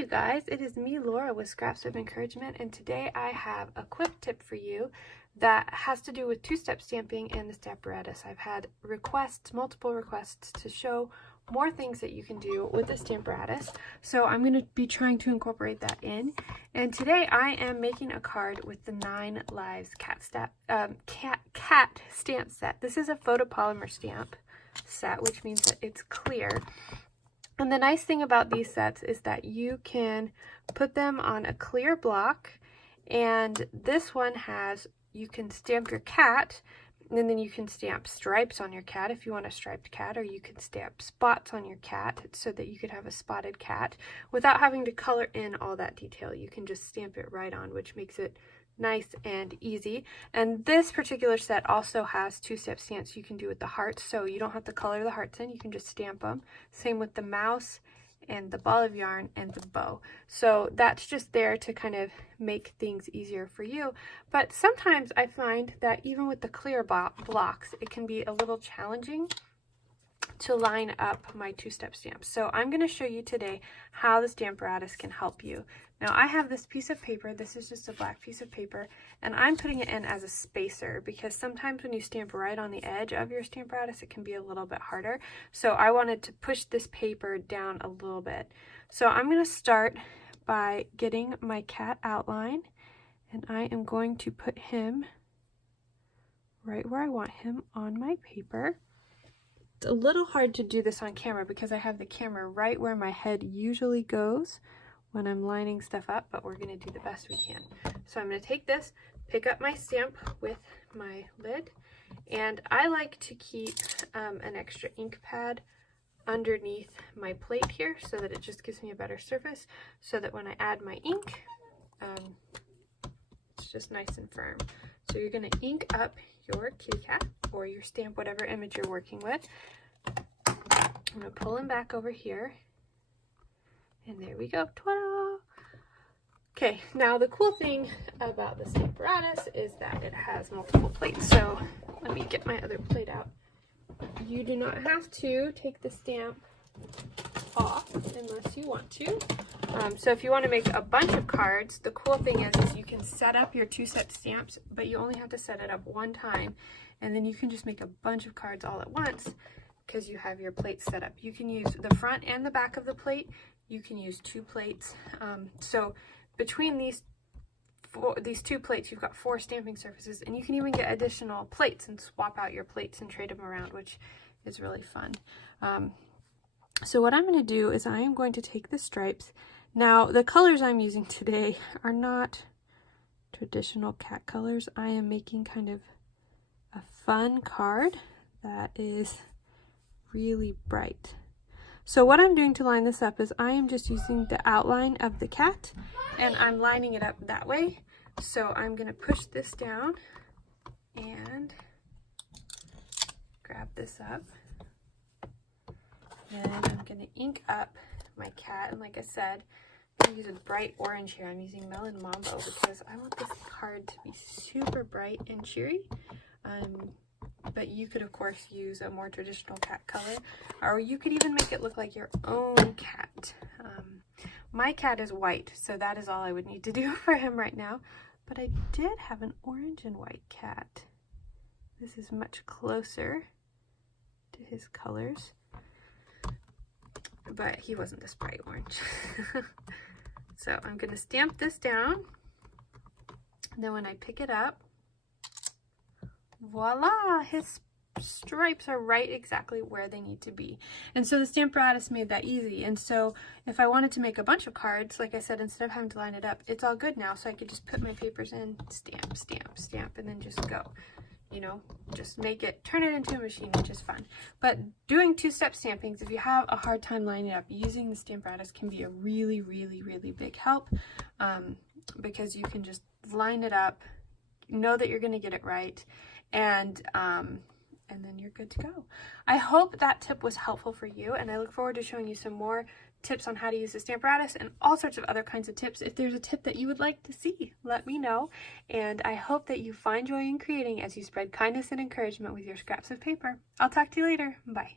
you guys, it is me, Laura, with Scraps of Encouragement, and today I have a quick tip for you that has to do with two-step stamping and the Stamparatus. I've had requests, multiple requests, to show more things that you can do with the Stamparatus, so I'm going to be trying to incorporate that in. And today I am making a card with the 9 Lives cat stamp set. This is a photopolymer stamp set, which means that it's clear. And the nice thing about these sets is that you can put them on a clear block, and this one has, you can stamp your cat, and then you can stamp stripes on your cat if you want a striped cat, or you can stamp spots on your cat so that you could have a spotted cat without having to color in all that detail. You can just stamp it right on, which makes it nice and easy. And this particular set also has two-step stamps you can do with the hearts, so you don't have to color the hearts in, you can just stamp them. Same with the mouse and the ball of yarn and the bow. So that's just there to kind of make things easier for you. But sometimes I find that even with the clear blocks, it can be a little challenging to line up my two-step stamps. So I'm going to show you today how the Stamparatus can help you. Now I have this piece of paper, this is just a black piece of paper, and I'm putting it in as a spacer because sometimes when you stamp right on the edge of your Stamparatus, it can be a little bit harder. So I wanted to push this paper down a little bit. So I'm going to start by getting my cat outline, and I am going to put him right where I want him on my paper. It's a little hard to do this on camera because I have the camera right where my head usually goes when I'm lining stuff up, but we're going to do the best we can. So I'm going to take this, pick up my stamp with my lid, and I like to keep an extra ink pad underneath my plate here so that it just gives me a better surface, so that when I add my ink, it's just nice and firm. So you're going to ink up your kitty cat or your stamp, whatever image you're working with. I'm going to pull him back over here, and there we go. Ta-da! Okay, now the cool thing about the Stamparatus is that it has multiple plates. So let me get my other plate out. You do not have to take the stamp off unless you want to. So if you want to make a bunch of cards, the cool thing is you can set up your two-step stamps, but you only have to set it up one time, and then you can just make a bunch of cards all at once because you have your plates set up. You can use the front and the back of the plate. You can use 2 plates. So between these 2 plates, you've got 4 stamping surfaces, and you can even get additional plates and swap out your plates and trade them around, which is really fun. So what I'm going to do is I am going to take the stripes. Now, the colors I'm using today are not traditional cat colors. I am making kind of a fun card that is really bright. So what I'm doing to line this up is I am just using the outline of the cat, and I'm lining it up that way. So I'm going to push this down and grab this up. And I'm going to ink up my cat, and like I said, I'm going to use a bright orange here. I'm using Melon Mambo because I want this card to be super bright and cheery. But you could of course use a more traditional cat color, or you could even make it look like your own cat. My cat is white, so that is all I would need to do for him right now. But I did have an orange and white cat. This is much closer to his colors, but he wasn't this bright orange. So I'm going to stamp this down, and then when I pick it up, voila, his stripes are right exactly where they need to be. And so the Stamparatus made that easy. And so if I wanted to make a bunch of cards, like I said, instead of having to line it up, it's all good now. So I could just put my papers in, stamp, stamp, stamp, and then just go. You know, just make it, turn it into a machine, which is fun. But doing two-step stampings, if you have a hard time lining it up, using the Stamparatus can be a really, really, really big help, because you can just line it up, know that you're going to get it right, and then you're good to go. I hope that tip was helpful for you, and I look forward to showing you some more tips on how to use the Stamparatus and all sorts of other kinds of tips. If there's a tip that you would like to see, let me know, and I hope that you find joy in creating as you spread kindness and encouragement with your scraps of paper. I'll talk to you later. Bye.